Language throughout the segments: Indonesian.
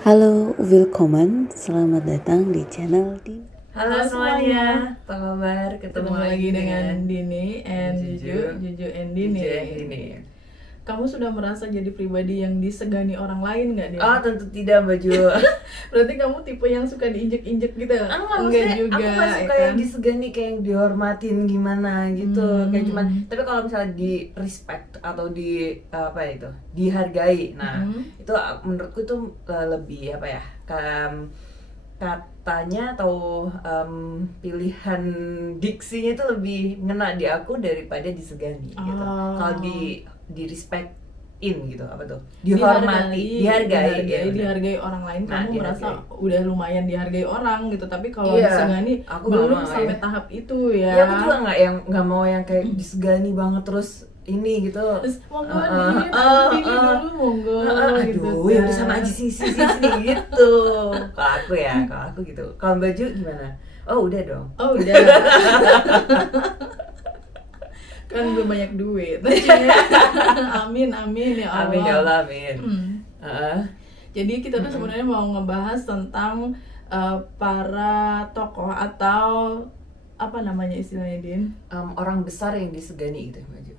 Halo, willkommen, selamat datang di channel di Halo semuanya, apa kabar? Ketemu lagi dengan Dini and Juju and Dini. Kamu sudah merasa jadi pribadi yang disegani orang lain nggak, Dini? Oh tentu tidak, Baju. Berarti kamu tipe yang suka diinjek-injek gitu? Enggak juga. Aku gak suka kan? yang disegani, kayak yang dihormatin gimana gitu. Kayak cuman, tapi kalau misalnya di respect atau di apa itu, dihargai. Nah, itu menurutku tuh lebih apa ya? Katanya atau pilihan diksinya itu lebih ngena di aku daripada disegani gitu. Kalau di respect gitu, apa tuh, dihormati, dihargai orang lain, nah, kamu merasa udah lumayan dihargai orang gitu. Tapi kalau disegani aku belum sampai tahap itu ya. Iya, aku juga nggak mau yang kayak disegani banget terus ini gitu. Terus monggo ini dulu monggo gitu. Aduh, ya udah sana aja sini gitu. Kalau aku gitu. Kalau Baju gimana? Oh udah dong. Oh udah. Kan gue banyak duit. Amin ya Allah. Amin ya Allah, amin. Jadi kita tuh sebenarnya mau ngebahas tentang para tokoh atau apa namanya istilahnya, Din? Orang besar yang disegani gitu, Baju.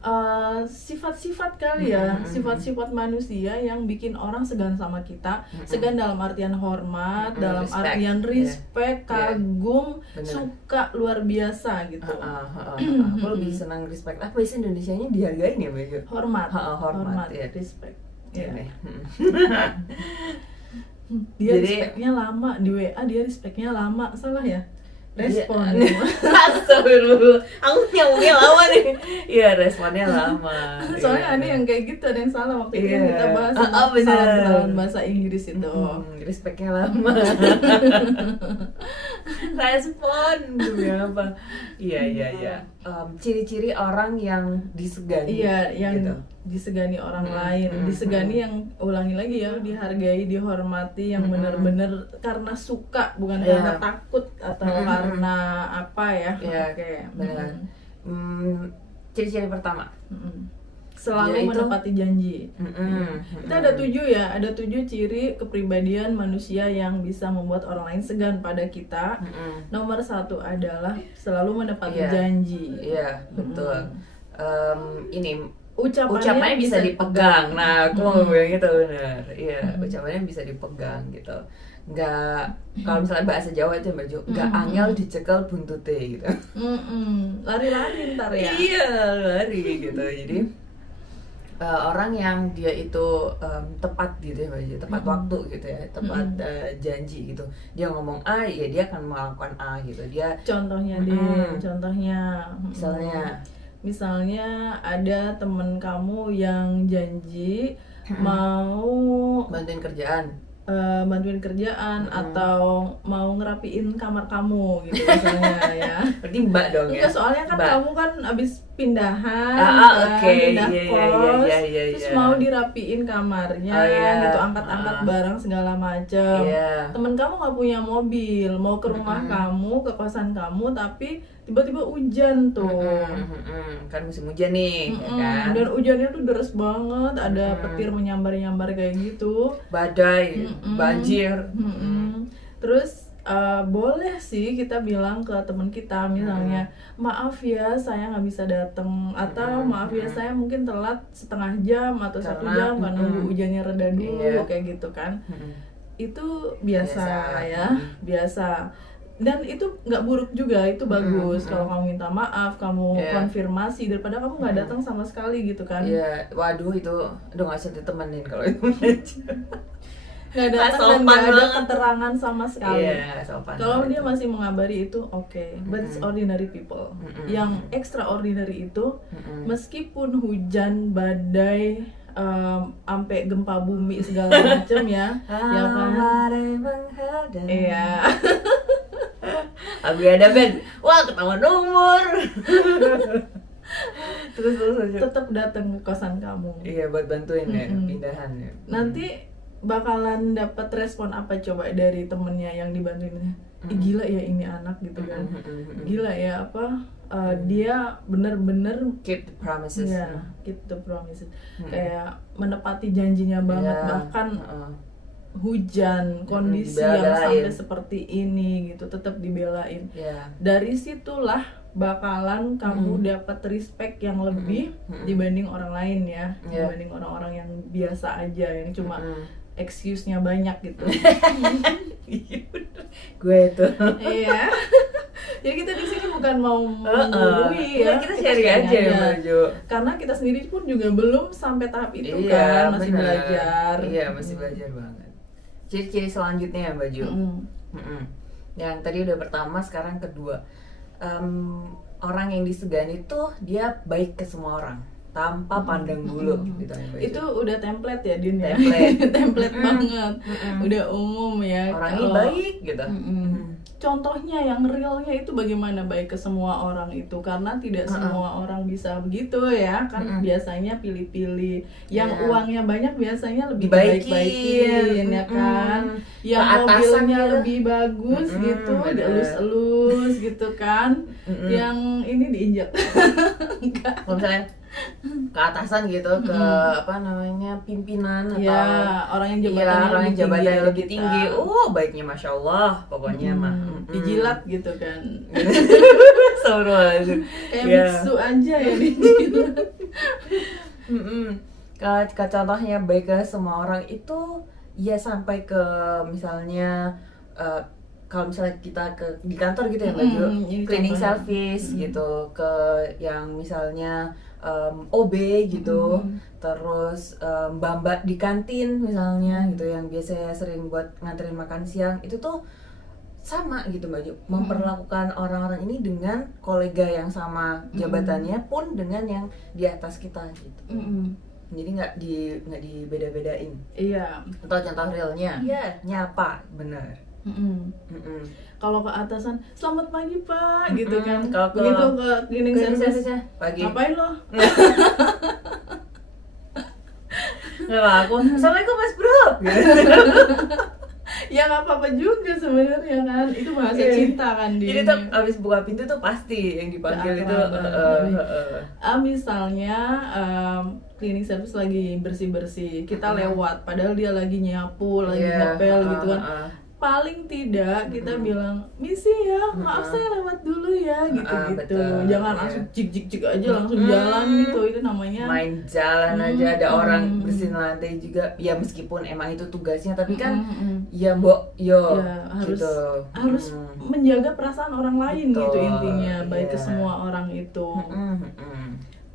Sifat-sifat kali ya, sifat-sifat manusia yang bikin orang segan sama kita. Segan dalam artian hormat, dalam respect. artian respect, kagum, suka luar biasa gitu. Aku lebih senang respect. Apa bahasa Indonesianya dihargain ya, Baju? Hormat, ya. respect. Ya. Dia respectnya lama di WA, dia respectnya lama, salah ya? Respon. Astagfirullah, aku nyambungnya lama nih. Iya, responnya lama. Soalnya ada yang kayak gitu, ada yang salah waktu itu yang kita bahas dalam bahasa Inggris itu. Respectnya lama. Respon demi apa? Iya. Ciri-ciri orang yang disegani. Iya, yang gitu. Disegani orang lain, disegani yang ulangi lagi ya, dihargai, dihormati, yang benar-benar karena suka, bukan karena takut atau karena apa ya? Kayak benar. Ciri-ciri pertama. Selalu menepati janji. Kita ada 7 ya, ada 7 ciri kepribadian manusia yang bisa membuat orang lain segan pada kita. Nomor 1 adalah selalu menepati janji. Iya, betul. Ini ucapannya bisa dipegang. Nah, aku mau bilang gitu, benar. Iya, ucapannya bisa dipegang gitu. Nggak, kalau misalnya bahasa Jawa itu, Baju, nggak angel dicekel buntute gitu. Lari-lari ntar ya. Iya, lari gitu. Jadi orang yang dia itu tepat gitu ya, Baju, tepat waktu gitu ya, tepat janji gitu. Dia ngomong A, ya dia akan melakukan A gitu. Dia contohnya misalnya ada temen kamu yang janji mau bantuin kerjaan atau mau ngerapiin kamar kamu gitu misalnya ya. Berarti Mbak dong ya? Enggak, soalnya kan kamu kan abis pindahan, pindah kos, terus mau dirapiin kamarnya gitu, angkat-angkat barang segala macem. Temen kamu nggak punya mobil, mau ke rumah kamu, ke kosan kamu, tapi tiba-tiba hujan tuh. Kan musim hujan nih, kan? Dan hujannya tuh deras banget, ada petir menyambar-nyambar kayak gitu, badai, banjir. Terus boleh sih kita bilang ke teman kita misalnya, maaf ya saya nggak bisa datang, atau maaf ya saya mungkin telat setengah jam atau 1 jam karena nunggu hujannya reda dulu, kayak gitu kan. Itu biasa ya, biasa. Dan itu nggak buruk juga, itu bagus kalau kamu minta maaf, kamu konfirmasi, daripada kamu nggak datang sama sekali gitu kan. Waduh, itu udah nggak usah ditemenin kalau itu. Nggak datang dan nggak ada keterangan sama sekali. Kalau dia masih mengabari itu oke. But it's ordinary people. Yang extraordinary itu meskipun hujan, badai, sampai gempa bumi segala macam ya, ya kan? Iya. Abi ada Ben, wah ketahuan umur. terus tetap datang ke kosan kamu. Iya, buat bantuin ya pindahan ya. Nanti bakalan dapat respon apa coba dari temennya yang dibantuinnya? Gila ya ini anak gitu kan. Gila ya apa? Dia bener-bener keep the promises. Keep the promises. Kayak menepati janjinya banget, bahkan hujan, kondisi yang dibelain. sampai seperti ini gitu, tetap dibelain. Ya. Dari situlah bakalan kamu dapat respect yang lebih dibanding orang lain ya, dibanding orang-orang yang biasa aja yang cuma excuse-nya banyak gitu. Gue itu. Iya. Jadi kita di sini bukan mau menggurui ya, kita sharing aja ya Baju. Karena kita sendiri pun juga belum sampai tahap itu Iya, kan, masih bener. belajar. Iya, masih belajar banget. Ciri-ciri selanjutnya ya Baju. Yang tadi udah pertama, sekarang kedua. Orang yang disegani tuh dia baik ke semua orang tanpa pandang bulu gitu ya, Baju. Itu udah template ya Din ya. Template. Template banget. Udah umum ya. Orangnya Kalau- baik gitu. Contohnya yang realnya itu bagaimana baik ke semua orang itu, karena tidak semua orang bisa begitu ya kan. Biasanya pilih-pilih yang uangnya banyak biasanya lebih Dibaikin. baik-baikin ya kan, yang Keatasan mobilnya gitu. lebih bagus gitu, bener. dielus-elus gitu kan, yang ini diinjak. Enggak. Kalau misalnya ke atasan gitu, ke apa namanya, pimpinan atau Ya, orang yang jabatannya orang yang lebih jabatannya tinggi lebih dari tinggi, kita. baiknya masya Allah pokoknya mah. Dijilat gitu kan. Astagfirullahaladzim. Kayak Ya. biksu aja ya dijilat. Ke contohnya baik ke semua orang itu ya sampai ke misalnya kalau misalnya kita di kantor gitu ya Baju, ini cleaning contohnya. service gitu, ke yang misalnya OB gitu, terus mbak-mbak di kantin misalnya gitu yang biasanya sering buat nganterin makan siang, itu tuh sama gitu Baju, memperlakukan orang-orang ini dengan kolega yang sama jabatannya pun dengan yang di atas kita gitu. Jadi nggak dibeda-bedain. Iya. Atau contoh realnya, nyapa, bener. Kalau ke atasan, selamat pagi Pak, gitu kan. Kalau ke- Begitu ke cleaning service, pagi. ngapain lo? Nggak apa, aku assalamualaikum Mas Bro. Gitu. Ya nggak apa-apa juga sebenarnya kan. Itu bahasa Iya. cinta kan di. Jadi tuh abis buka pintu tuh pasti yang dipanggil itu. Misalnya cleaning service lagi bersih-bersih, kita lewat, padahal dia lagi nyapu, lagi ngepel gitu kan. Paling tidak kita bilang, misi ya, maaf saya lewat dulu ya, gitu-gitu. betul, Jangan iya. langsung cik aja langsung jalan gitu, itu namanya. Main jalan aja, ada orang bersihin lantai juga. Ya meskipun emang itu tugasnya, tapi kan ya mbok yo Ya, harus gitu. harus menjaga perasaan orang lain Betul, gitu intinya, baik ke iya. semua orang itu.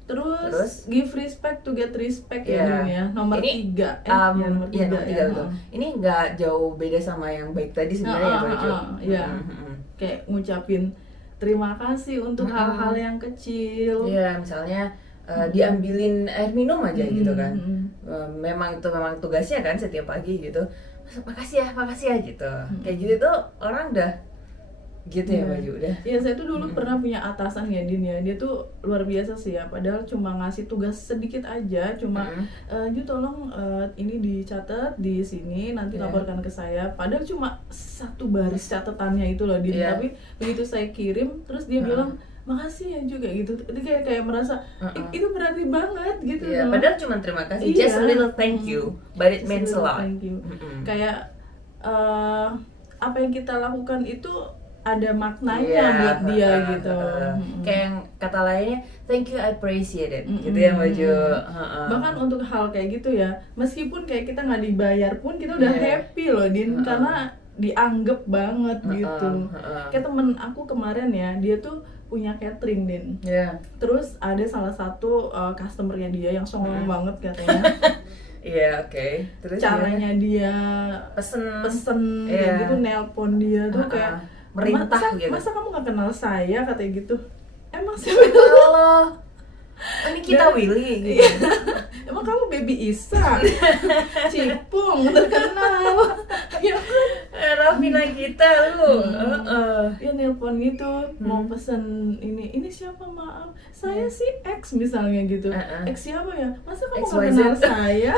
Terus, Terus? give respect to get respect Iya. ya Din ya. Nomor Ini, 3 nomor tiga betul. Ini nggak jauh beda sama yang baik tadi sebenarnya ya Baju. Iya. Kayak ngucapin terima kasih untuk hal-hal yang kecil. Iya, misalnya diambilin air minum aja gitu kan. Memang tugasnya kan setiap pagi gitu. Makasih ya gitu. Kayak gitu tuh orang udah gitu ya Baju udah. Iya, saya tuh dulu pernah punya atasan ya Din ya. Dia tuh luar biasa sih ya. Padahal cuma ngasih tugas sedikit aja, cuma Ju tolong ini dicatat di sini, nanti laporkan ke saya. Padahal cuma satu baris catatannya itu loh Din. Tapi begitu saya kirim, terus dia bilang makasih ya juga gitu. Dia kayak merasa itu berarti banget gitu. Iya, loh. padahal cuma terima kasih. Iya. Just a little thank you, but it Just a means a little lot. thank you. Kayak apa yang kita lakukan itu ada maknanya Iya, buat dia gitu. Kayak yang kata lainnya, thank you, I appreciate it. Gitu ya Baju. Bahkan untuk hal kayak gitu ya, meskipun kayak kita nggak dibayar pun kita udah happy loh Din, karena dianggap banget gitu. Kayak temen aku kemarin ya, dia tuh punya catering Din. Iya. Terus ada salah satu customernya dia yang songong banget katanya. Iya, oke. Terus Caranya dia pesen kayak gitu, nelpon dia tuh kayak merintah masa, gitu. masa kamu nggak kenal saya katanya gitu. Emang siapa? Allah. Ini kita Willy gitu. Emang kamu baby Isa? Cipung terkenal. Ya kan? Rafina kita lu. Dia nelpon gitu, mau pesen ini siapa, maaf saya si X misalnya gitu. X siapa ya? Masa kamu nggak XYZ. kenal saya?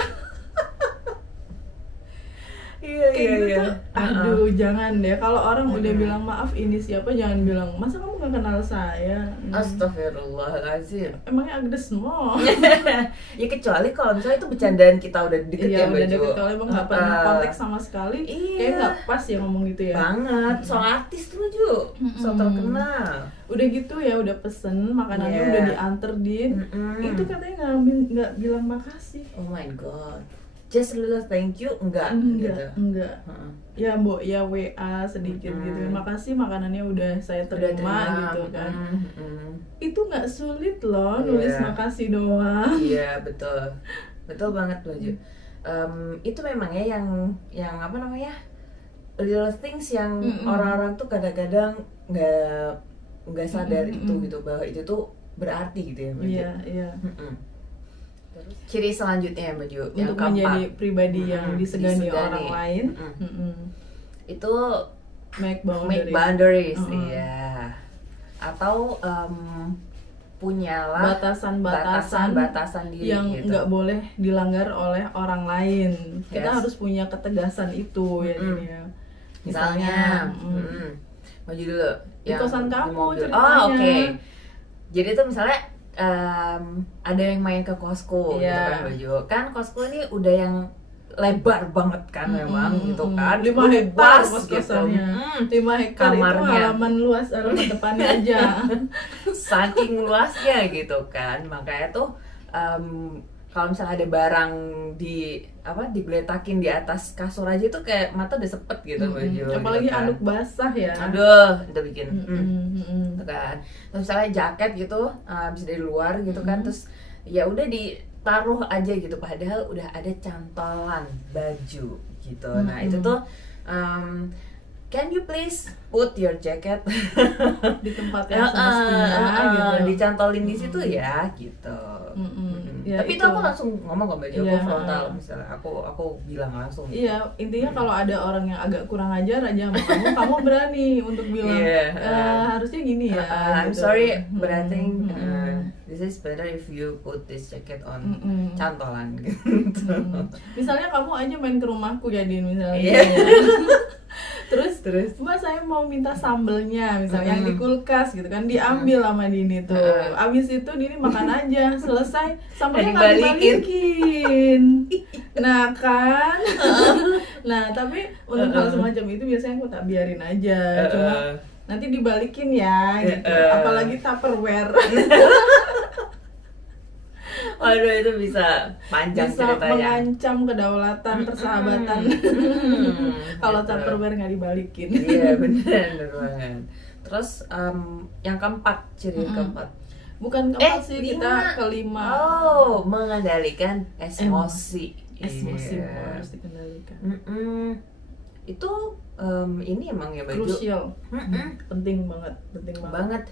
Iya, kayak gitu iya. tuh aduh jangan deh, kalau orang udah bilang maaf ini siapa, jangan bilang masa kamu gak kenal saya. Astagfirullahaladzim. Emangnya agdes semua. Ya kecuali kalau misalnya itu bercandaan kita udah deket Iya ya udah Baju. deket, kalau emang gak pernah konteks sama sekali, Iya. kayak gak pas ya ngomong gitu ya. Banget, soal artis tuh Ju, soal terkenal. Udah gitu ya, udah pesen makanannya Iya. udah dianter Din. Itu katanya nggak bilang makasih. Oh my god, just a little thank you enggak gitu. Enggak. Heeh. Ya mbok ya WA sedikit gitu. Makasih makanannya udah saya Udah terima gitu kan. Mm-mm. Itu nggak sulit loh, nulis Iya. makasih doang. Iya betul, betul banget Baju. Itu memang ya yang apa namanya, little things yang orang-orang tuh kadang-kadang nggak sadar itu gitu, bahwa itu tuh berarti gitu ya Baju. Iya, iya. Terus ciri selanjutnya ya Baju, yang Untuk menjadi keempat pribadi yang disegani disegani. orang lain, itu make make boundaries. boundaries, iya. Atau punyalah batasan diri yang gitu. nggak boleh dilanggar oleh orang lain. Kita Yes. harus punya ketegasan itu ya jadinya. Misalnya, Maju dulu. Di kosan kamu mobil. ceritanya. Oh, oke. Jadi tuh misalnya ada yang main ke kosku gitu Iya. kan Baju. Kan kosku ini udah yang lebar banget kan memang gitu kan. 5 hektar Luas kos-kosannya. gitu. 5 hektar itu Kamarnya. halaman luas, halaman depannya aja. Saking luasnya gitu kan. Makanya tuh kalau misalnya ada barang digeletakin di atas kasur aja tuh kayak mata udah sepet gitu Baju. Apalagi gitu kan. anduk basah ya. Aduh, udah bikin Mm-mm. gitu kan. Terus misalnya jaket gitu bisa dari luar gitu kan, terus ya udah ditaruh aja gitu, padahal udah ada cantolan baju gitu. Nah itu tuh can you please put your jacket Di tempat yang semestinya gitu. dicantolin di situ ya gitu. Ya, Tapi itu itu. aku langsung ngomong ke baju, Iya, aku frontal misalnya, aku bilang langsung. Iya, intinya kalau ada orang yang agak kurang ajar aja sama kamu berani untuk bilang Iya. harusnya gini ya. I'm gitu. sorry, but I think this is better if you put this jacket on cantolan gitu. Misalnya kamu aja main ke rumahku ya Din, misalnya. Iya. Terus Mbak saya mau minta sambelnya misalnya yang di kulkas gitu kan, diambil sama Dini tuh. Abis itu Dini makan aja, selesai sambelnya nggak dibalikin. Nah kan. Nah tapi untuk hal semacam itu biasanya aku tak biarin aja. Cuma nanti dibalikin ya gitu. Apalagi Tupperware. Waduh, itu bisa panjang Bisa ceritanya. mengancam kedaulatan persahabatan. Kalau Gitu. Tupperware nggak dibalikin. Iya bener banget. Terus yang keempat, ciri keempat. Bukan keempat sih, kita kelima. Oh, mengendalikan emosi. Emosi Iya. harus dikendalikan. Itu ini emang ya baju. Krusial. Penting banget. Banget.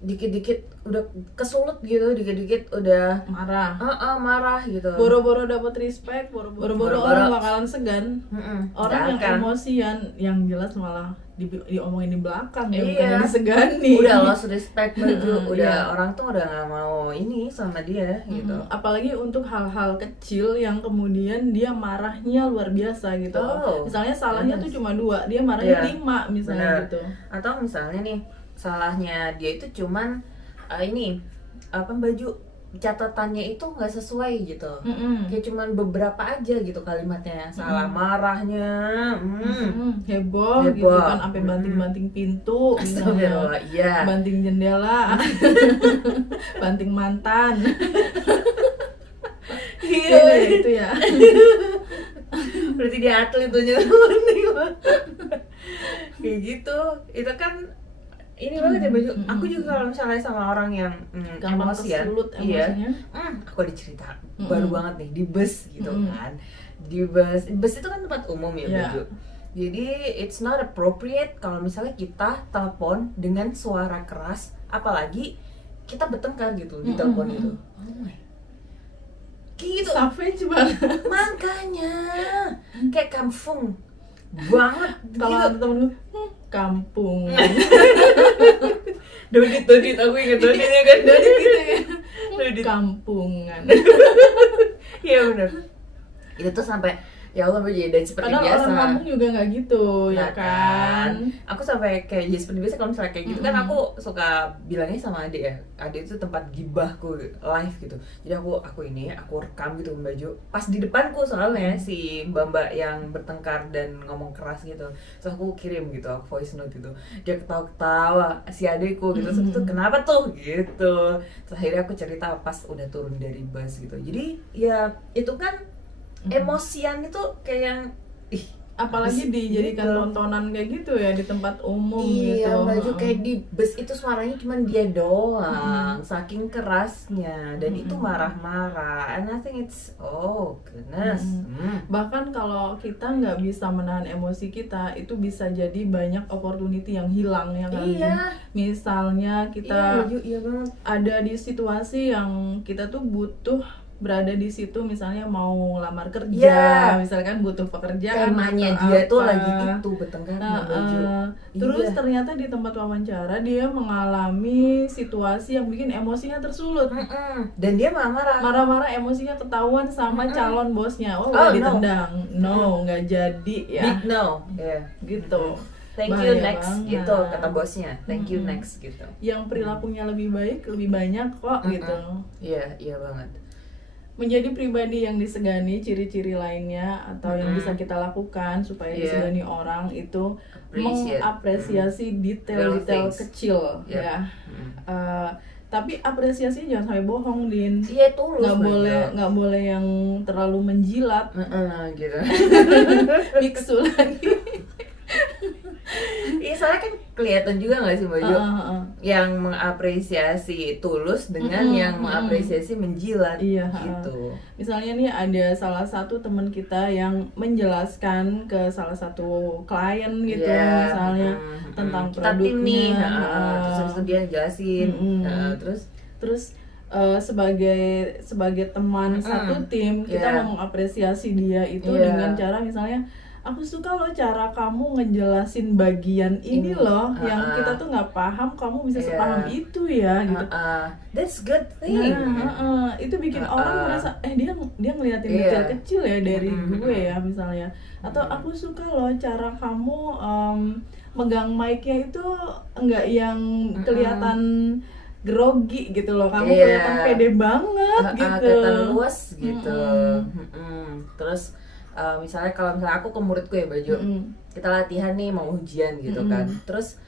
Dikit-dikit udah kesulut gitu, dikit-dikit udah Marah. marah gitu. Boro-boro dapat respect, boro-boro orang bakalan segan. Orang yang Nggak akan. emosian, yang jelas malah diomongin di belakang ya, Iya. bukan disegani. Udah lost respect baju, udah Iya. orang tuh udah nggak mau ini sama dia gitu. Apalagi untuk hal-hal kecil yang kemudian dia marahnya luar biasa gitu. Oh, Misalnya salahnya yes. tuh cuma 2, dia marahnya Iya, 5 misalnya benar. gitu. Atau misalnya nih salahnya dia itu cuman ini apa baju catatannya itu nggak sesuai gitu. Kayak cuman beberapa aja gitu kalimatnya, salah marahnya. Heboh gitu kan, sampai banting-banting pintu misalnya. Astagfirullah, iya. Banting jendela. Banting mantan. Iya. Itu ya. Berarti dia atlet tuh kayak gitu. Itu kan ini banget ya baju. Aku juga kalau misalnya sama orang yang Gampang emosian, kesulut iya, emosinya. aku ada cerita baru banget nih di bus gitu kan. Di bus itu kan tempat umum ya Iya. baju. Jadi it's not appropriate kalau misalnya kita telepon dengan suara keras, apalagi kita bertengkar gitu di telepon itu. Oh my. Kayak gitu. Savage banget. Makanya kayak kampung banget. Kalau gitu. ada temen gue, kampung. Dodit aku inget Doditnya kan. Dodit gitu ya. Dodit. Kampungan. Iya benar. Itu tuh sampai Ya Allah jadi seperti padahal biasa. orang kampung juga nggak gitu, Nah, ya kan? Aku sampai kayak jadi seperti biasa kalau misalnya kayak gitu kan aku suka bilangnya sama adik ya. Adik itu tempat gibahku live gitu. Jadi aku rekam gitu baju pas di depanku soalnya si mbak-mbak yang bertengkar dan ngomong keras gitu. Terus aku kirim gitu, aku voice note gitu. Dia ketawa-ketawa si adikku gitu. Terus itu kenapa tuh gitu. Terus akhirnya aku cerita pas udah turun dari bus gitu. Jadi ya itu kan emosian itu kayak yang apalagi dijadikan gitu. tontonan kayak gitu ya di tempat umum Iya, gitu. baju kayak di bus itu suaranya cuma dia doang, saking kerasnya dan itu marah-marah. And I think it's goodness. Bahkan kalau kita nggak bisa menahan emosi kita, itu bisa jadi banyak opportunity yang hilang ya kan. Iya. Misalnya kita Iya banget. ada di situasi yang kita tuh butuh berada di situ, misalnya mau lamar kerja, misalkan butuh pekerjaan, Temanya atau dia apa. tuh lagi itu bertengkar sama baju. Terus Iya. ternyata di tempat wawancara dia mengalami situasi yang bikin emosinya tersulut. Dan dia marah-marah. Marah-marah, emosinya ketahuan sama calon bosnya. Oh, Udah no. ditendang. No, nggak jadi ya. Big no. Iya. Gitu. Thank you Bahaya next banget. gitu kata bosnya. Thank you next gitu. Yang perilakunya lebih baik, lebih banyak kok gitu. Iya banget. Menjadi pribadi yang disegani, ciri-ciri lainnya atau yang bisa kita lakukan supaya disegani orang itu mengapresiasi detail-detail kecil ya. Tapi apresiasinya jangan sampai bohong, Din. Iya, tulus. Nggak boleh yang terlalu menjilat. Gitu. Biksu lagi. Iya, soalnya kan kelihatan juga nggak sih baju yang mengapresiasi tulus dengan yang mengapresiasi menjilat gitu. Misalnya nih ada salah satu teman kita yang menjelaskan ke salah satu klien gitu, misalnya tentang kita tim nih, produknya. terus habis itu dia jelasin, terus sebagai teman satu tim kita mau mengapresiasi dia itu dengan cara misalnya, aku suka loh cara kamu ngejelasin bagian ini loh yang kita tuh nggak paham, kamu bisa sepaham itu ya gitu. That's good thing. Nah, itu bikin orang merasa dia ngeliatin detail kecil ya dari gue ya misalnya. Atau aku suka loh cara kamu megang mic-nya itu enggak yang kelihatan grogi gitu loh, kamu kelihatan pede banget gitu, kelihatan luas gitu. Terus misalnya kalau aku ke muridku ya baju, kita latihan nih mau ujian gitu kan, terus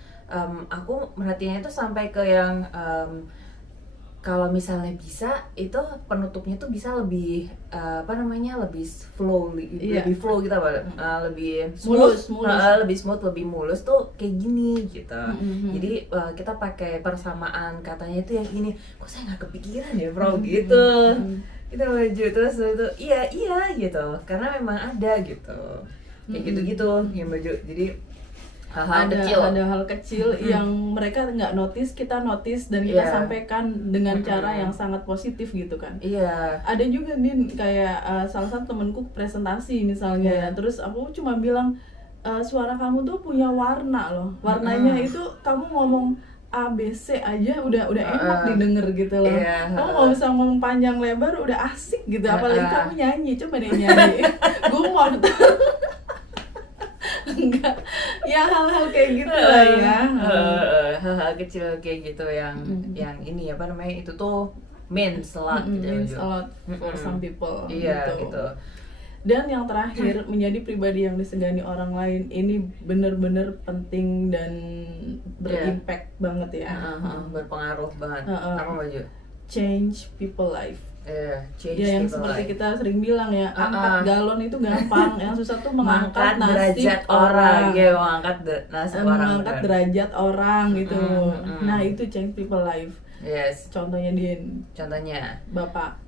aku merhatiinnya itu sampai ke yang kalau misalnya bisa itu penutupnya tuh bisa lebih lebih flow, lebih flow gitu lebih mulus. Lebih smooth, lebih mulus tuh kayak gini gitu. Jadi kita pakai persamaan katanya itu yang ini, kok saya nggak kepikiran ya bro gitu. Itu baju terus itu iya gitu karena memang ada gitu kayak gitu yang baju. Jadi ada hal kecil yang mereka nggak notice, kita notice dan kita sampaikan dengan cara yang sangat positif gitu kan. Ada juga nih kayak salah satu temenku presentasi misalnya, terus aku cuma bilang, suara kamu tuh punya warna loh, warnanya itu kamu ngomong ABC aja udah enak didengar gitu loh. Kamu nggak usah ngomong panjang lebar udah asik gitu, apalagi kamu nyanyi, coba deh nyanyi. Gumon. Enggak, ya hal-hal kayak gitu lah ya. Hal-hal kecil kayak gitu yang ini apa namanya itu tuh means a lot gitu. Means a lot for some people. Gitu. Dan yang terakhir, menjadi pribadi yang disegani orang lain ini benar-benar penting dan berimpact banget ya. Berpengaruh banget. Apa baju? Change people life. Change ya yang seperti life. Kita sering bilang ya, angkat galon itu gampang, yang susah tuh mengangkat derajat orang. Mengangkat mengangkat derajat orang gitu. Nah itu change people life. Yes. Contohnya Din. Contohnya Bapak.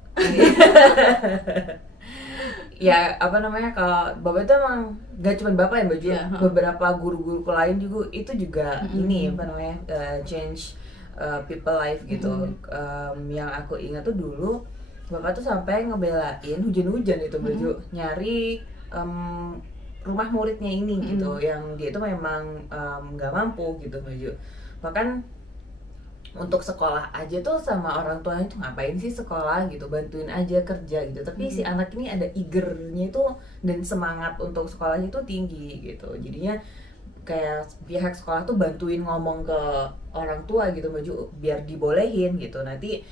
Ya apa namanya, kalau Bapak itu emang gak cuma Bapak ya baju, beberapa guru-guruku lain juga itu juga ini apa namanya change people life gitu. Yang aku ingat tuh dulu Bapak tuh sampai ngebelain hujan-hujan itu baju nyari rumah muridnya ini gitu, yang dia itu memang nggak mampu gitu baju. Bahkan untuk sekolah aja tuh sama orang tuanya tuh ngapain sih sekolah gitu, bantuin aja kerja gitu. Tapi si anak ini ada eagernya itu dan semangat untuk sekolahnya itu tinggi gitu. Jadinya kayak pihak sekolah tuh bantuin ngomong ke orang tua gitu, Baju, biar dibolehin gitu. Nanti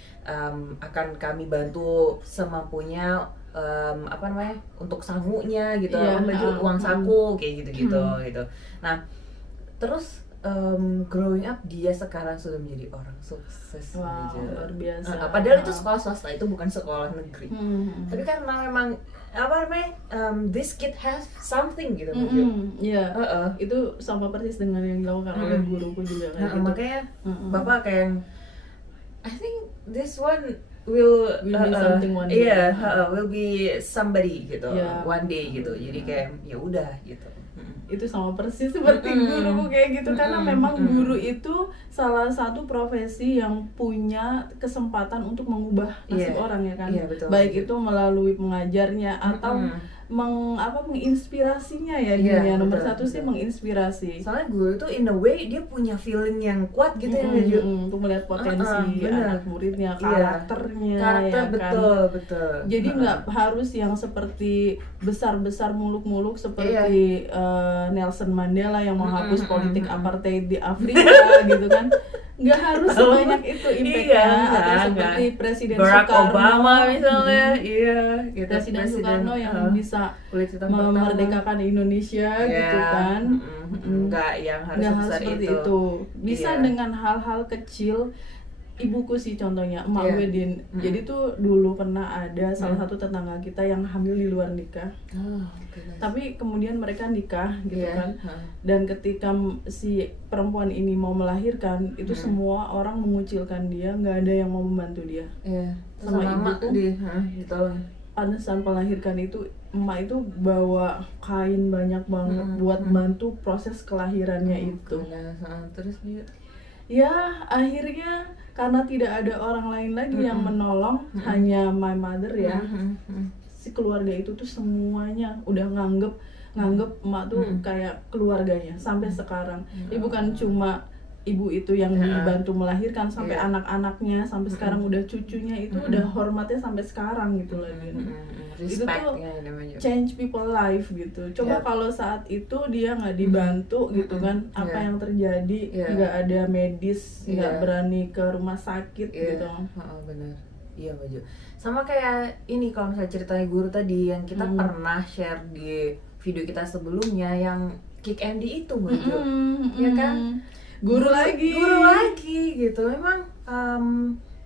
akan kami bantu semampunya untuk sangunya gitu, Baju, uang saku kayak gitu gitu. Nah terus growing up dia sekarang sudah menjadi orang sukses. Wow, luar biasa. Padahal itu sekolah swasta, itu bukan sekolah negeri. Tapi karena memang this kid has something gitu. Iya. Itu sama persis dengan yang dilakukan oleh guruku juga kan. Gitu. Makanya Bapak kayak I think this one will be something one day. Will be somebody gitu. One day gitu. Jadi kayak ya udah gitu. Itu sama persis seperti guruku kayak gitu, karena memang guru itu salah satu profesi yang punya kesempatan untuk mengubah nasib orang ya kan, betul, baik itu melalui mengajarnya atau menginspirasinya ya dia nomor satu sih menginspirasi. Soalnya guru itu in a way dia punya feeling yang kuat gitu ya, untuk melihat potensi anak muridnya, karakternya, betul. Jadi nggak harus yang seperti besar-besar muluk-muluk seperti Nelson Mandela yang menghapus politik apartheid di Afrika gitu kan. Nggak harus sebanyak itu impactnya, atau seperti Presiden Barack Soekarno, Obama misalnya, gitu. Presiden Soekarno yang bisa memerdekakan Indonesia gitu kan. Nggak yang harus besar seperti itu. Bisa dengan hal-hal kecil. Ibuku sih contohnya, Emak Wedin. Jadi tuh dulu pernah ada salah satu tetangga kita yang hamil di luar nikah. Tapi kemudian mereka nikah gitu kan. Dan ketika si perempuan ini mau melahirkan, itu semua orang mengucilkan dia, nggak ada yang mau membantu dia. Sama ibuku pada melahirkan itu, emak itu bawa kain banyak banget buat bantu proses kelahirannya itu. Terus dia ya akhirnya karena tidak ada orang lain lagi yang menolong, hanya my mother ya, si keluarga itu tuh semuanya udah nganggep emak tuh kayak keluarganya sampai sekarang. Jadi bukan cuma ibu itu yang dibantu melahirkan, sampai anak-anaknya, sampai sekarang udah cucunya itu udah hormatnya sampai sekarang gitu lagi. Itu tuh change people life gitu. Coba kalau saat itu dia nggak dibantu gitu kan, apa yang terjadi, nggak ada medis, nggak berani ke rumah sakit gitu. Benar. Iya Baju. Sama kayak ini kalau misalnya ceritanya guru tadi yang kita pernah share di video kita sebelumnya yang Kick Andy itu Baju, ya kan? Guru lagi gitu. Memang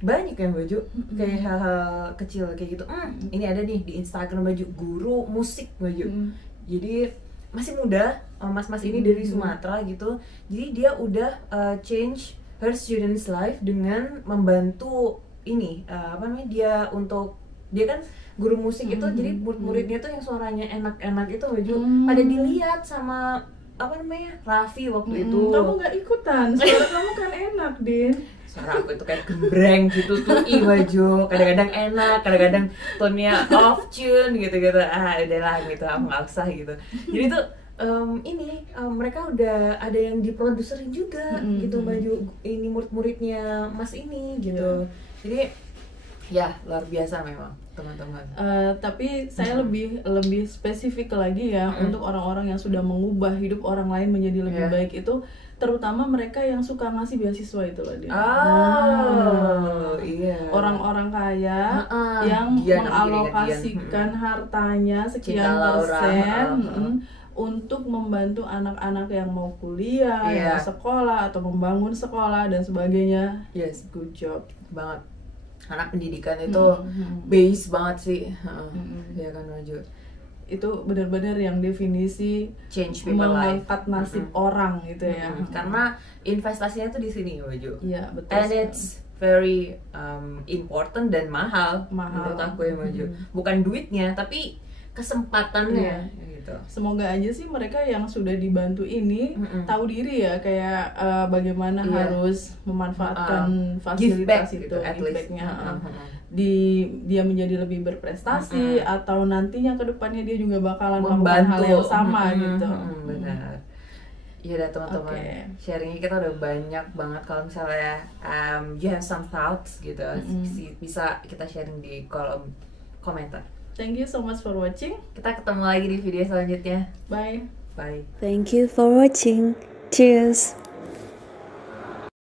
banyak ya Baju, kayak hal-hal kecil kayak gitu. Ini ada nih di Instagram Baju, guru musik Baju. Jadi masih muda, mas-mas ini dari Sumatera gitu. Jadi dia udah change her students life dengan membantu ini dia kan guru musik itu. Jadi murid-muridnya tuh yang suaranya enak-enak itu Baju, pada dilihat sama Raffi waktu itu. Kamu nggak ikutan, suara kamu kan enak Din. Suara aku itu kayak gembreng gitu tuh Baju, kadang-kadang enak, kadang-kadang tone-nya off tune gitu-gitu. Udahlah gitu, aku nggak usah gitu. Jadi tuh mereka udah ada yang diproduserin juga gitu Baju, ini murid-muridnya mas ini gitu. Jadi ya luar biasa memang teman-teman. Tapi saya lebih spesifik lagi ya, untuk orang-orang yang sudah mengubah hidup orang lain menjadi lebih baik itu, terutama mereka yang suka ngasih beasiswa itu loh dia. Orang-orang kaya yang mengalokasikan hartanya sekian persen untuk membantu anak-anak yang mau kuliah, yang mau sekolah atau membangun sekolah dan sebagainya. Yes, good job banget. Anak pendidikan itu base banget sih, ya kan Baju. Itu benar-benar yang definisi change people life, mengangkat nasib orang gitu ya. Karena investasinya tuh di sini Baju. Iya betul. And it's very important dan mahal menurut aku ya Baju. Bukan duitnya tapi kesempatannya. Gitu. Semoga aja sih mereka yang sudah dibantu ini tahu diri ya, kayak bagaimana harus memanfaatkan fasilitas itu, impact-nya. Dia menjadi lebih berprestasi atau nantinya ke depannya dia juga bakalan melakukan hal yang sama gitu. Benar. Ya udah teman-teman, sharingnya kita udah banyak banget. Kalau misalnya you have some thoughts gitu, bisa kita sharing di kolom komentar. Thank you so much for watching. Kita ketemu lagi di video selanjutnya. Bye. Bye. Thank you for watching. Cheers.